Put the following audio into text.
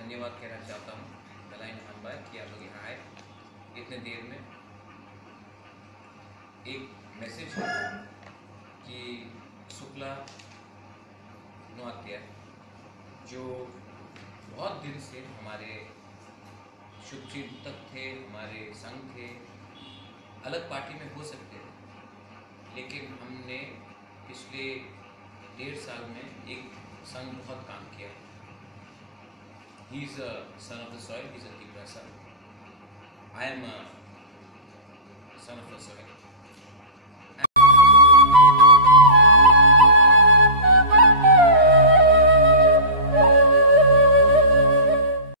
धन्यवाद कहना चाहता हूँ दलाई महन भाई कि आप लोग यहाँ आए इतने देर में। एक मैसेज है कि शुक्ला नौहत्या जो बहुत दिन से हमारे शुभचिंतक थे, हमारे संघ थे, अलग पार्टी में हो सकते थे, लेकिन हमने पिछले 1.5 साल में एक संघ बहुत काम किया। He is a son of the soil, he is a तिब्रा son. I am a son of the soil.